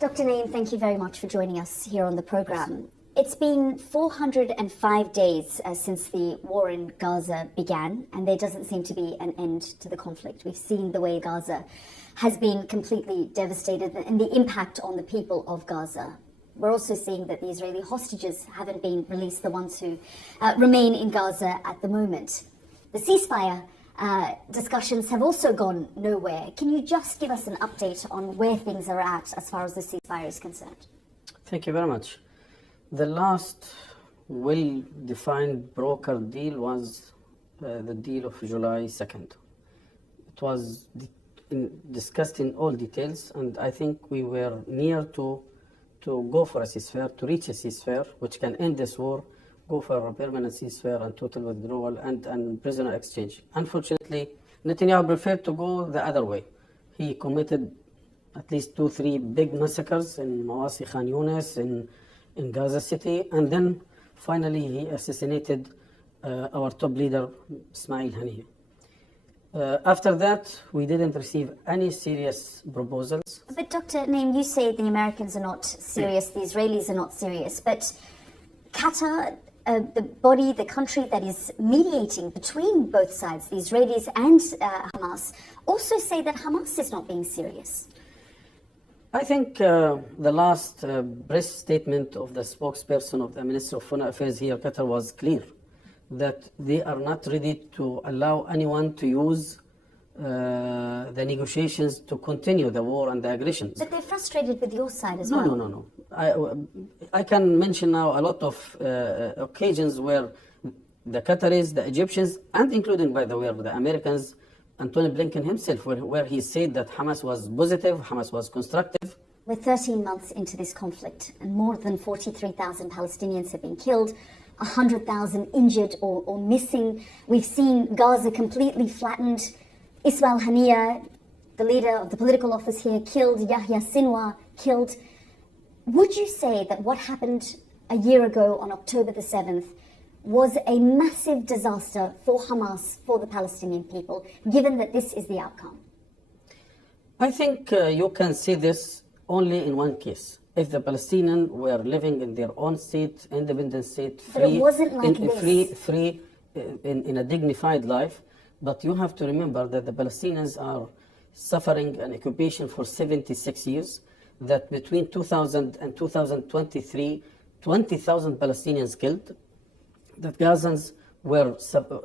Dr. Naeem, thank you very much for joining us here on the program. It's been 405 days since the war in Gaza began, and there doesn't seem to be an end to the conflict. We've seen the way Gaza has been completely devastated and the impact on the people of Gaza. We're also seeing that the Israeli hostages haven't been released, the ones who remain in Gaza at the moment. The ceasefire discussions have also gone nowhere. Can you just give us an update on where things are at as far as the ceasefire is concerned? Thank you very much. The last well-defined broker deal was the deal of July 2nd. It was discussed in all details, and I think we were near to go for a ceasefire, to reach a ceasefire, which can end this war, go for a permanent ceasefire and total withdrawal and prisoner exchange. Unfortunately, Netanyahu preferred to go the other way. He committed at least 2-3 big massacres in Mawasi Khan Yunis, in Gaza City, and then finally he assassinated our top leader, Ismail Haniyeh. After that, we didn't receive any serious proposals. But Dr. Naeem, you say the Americans are not serious, the Israelis are not serious, but Qatar, the country that is mediating between both sides, the Israelis and Hamas, also say that Hamas is not being serious. I think the last press statement of the spokesperson of the Minister of Foreign Affairs here, Qatar, was clear that they are not ready to allow anyone to use the negotiations to continue the war and the aggressions. But they're frustrated with your side as well. No. I can mention now a lot of occasions where the Qataris, the Egyptians, and including, by the way, the Americans, Antony Blinken himself, where he said that Hamas was positive, Hamas was constructive. We're 13 months into this conflict, and more than 43,000 Palestinians have been killed, 100,000 injured or missing. We've seen Gaza completely flattened. Ismail Haniyeh, the leader of the political office here, killed. Yahya Sinwar killed. Would you say that what happened a year ago on October the 7th was a massive disaster for Hamas, for the Palestinian people, given that this is the outcome? I think you can see this only in one case. If the Palestinians were living in their own state, independent state, free, but it wasn't like this. in a dignified life. But you have to remember that the Palestinians are suffering an occupation for 76 years, that between 2000 and 2023, 20,000 Palestinians killed, that Gazans were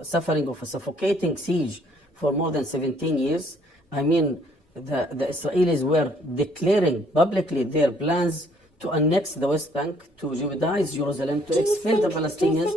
suffering of a suffocating siege for more than 17 years. I mean, the Israelis were declaring publicly their plans to annex the West Bank, to Judaize Jerusalem, to expel the Palestinians.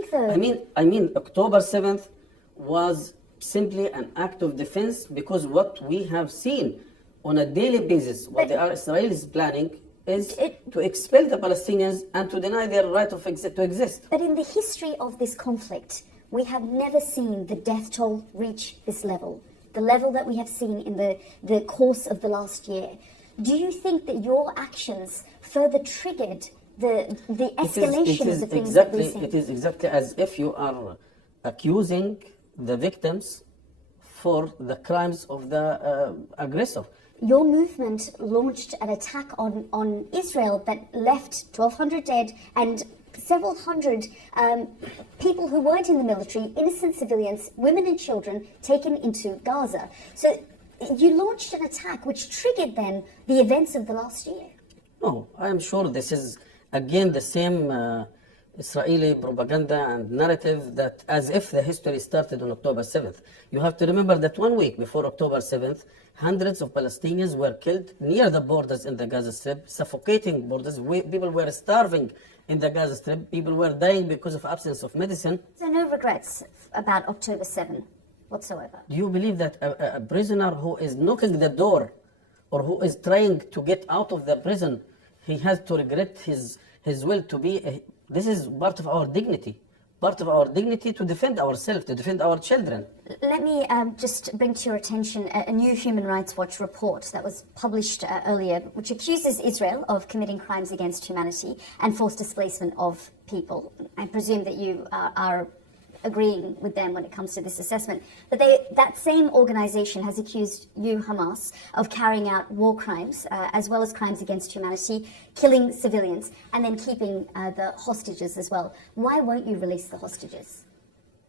I mean, October 7th was simply an act of defense, because what we have seen on a daily basis, what the Israelis planning is to expel the Palestinians and to deny their right to exist. But in the history of this conflict, we have never seen the death toll reach this level, the level that we have seen in the course of the last year. Do you think that your actions further triggered the escalation of the things that we've seen? It is exactly as if you are accusing the victims for the crimes of the aggressor. Your movement launched an attack on Israel that left 1,200 dead and several hundred people who weren't in the military, innocent civilians, women and children, taken into Gaza. So you launched an attack which triggered then the events of the last year. No, I am sure this is again the same Israeli propaganda and narrative that as if the history started on October 7th. You have to remember that 1 week before October 7th, hundreds of Palestinians were killed near the borders in the Gaza Strip, suffocating borders. People were starving in the Gaza Strip. People were dying because of absence of medicine. So no regrets about October 7th whatsoever? Do you believe that a prisoner who is knocking the door or who is trying to get out of the prison, he has to regret his will to be... This is part of our dignity. Part of our dignity to defend ourselves, to defend our children. Let me just bring to your attention a new Human Rights Watch report that was published earlier, which accuses Israel of committing crimes against humanity and forced displacement of people. I presume that you are agreeing with them when it comes to this assessment. But that same organization has accused you, Hamas, of carrying out war crimes, as well as crimes against humanity, killing civilians, and then keeping the hostages as well. Why won't you release the hostages?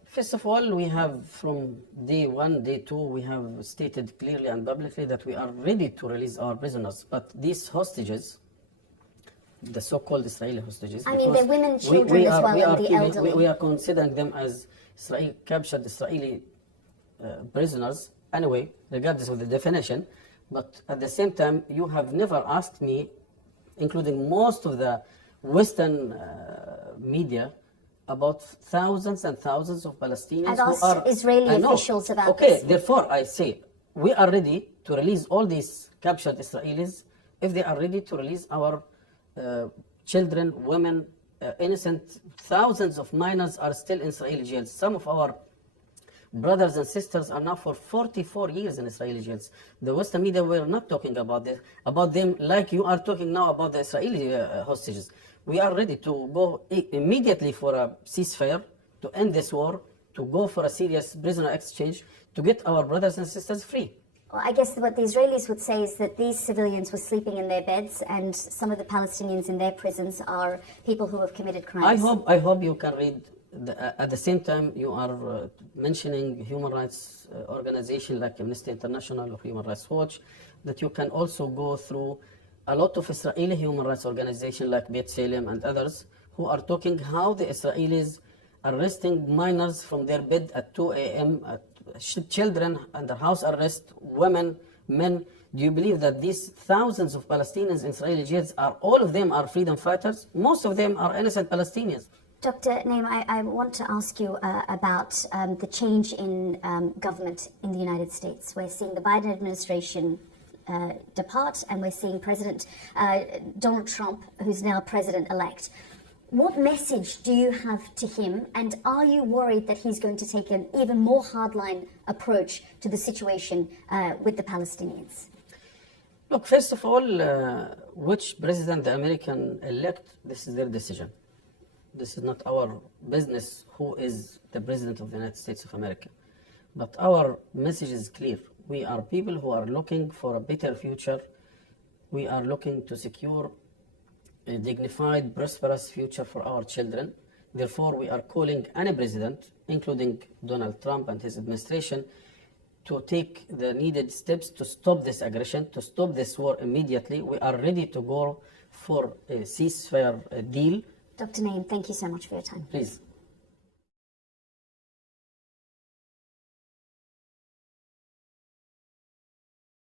First of all, we have from day one, day two, we have stated clearly and publicly that we are ready to release our prisoners. But these hostages, the so-called Israeli hostages, I mean, the women, children as well, and the elderly. We are considering them as captured Israeli prisoners, anyway, regardless of the definition. But at the same time, you have never asked me, including most of the Western media, about thousands and thousands of Palestinians I've asked Israeli officials about this. Okay, therefore I say, we are ready to release all these captured Israelis if they are ready to release our children, women, innocent. Thousands of minors are still in Israeli jails. Some of our brothers and sisters are now for 44 years in Israeli jails. The Western media were not talking about them like you are talking now about the Israeli hostages. We are ready to go immediately for a ceasefire, to end this war, to go for a serious prisoner exchange, to get our brothers and sisters free. Well, I guess what the Israelis would say is that these civilians were sleeping in their beds, and some of the Palestinians in their prisons are people who have committed crimes. I hope you can read. At the same time, you are mentioning human rights organizations like Amnesty International or Human Rights Watch, that you can also go through a lot of Israeli human rights organizations like Beit Salem and others who are talking how the Israelis are arresting minors from their bed at 2 a.m., children under house arrest, women, men. Do you believe that these thousands of Palestinians in Israeli jails, all of them are freedom fighters? Most of them are innocent Palestinians. Dr. Naim, I want to ask you about the change in government in the United States. We're seeing the Biden administration depart, and we're seeing President Donald Trump, who's now president-elect. What message do you have to him, and are you worried that he's going to take an even more hardline approach to the situation with the Palestinians? Look, first of all, which president the American elect, this is their decision. This is not our business who is the president of the United States of America. But our message is clear. We are people who are looking for a better future. We are looking to secure a dignified, prosperous future for our children. Therefore, we are calling any president, including Donald Trump and his administration, to take the needed steps to stop this aggression, to stop this war immediately. We are ready to go for a ceasefire deal. Dr. Naim, thank you so much for your time. Please.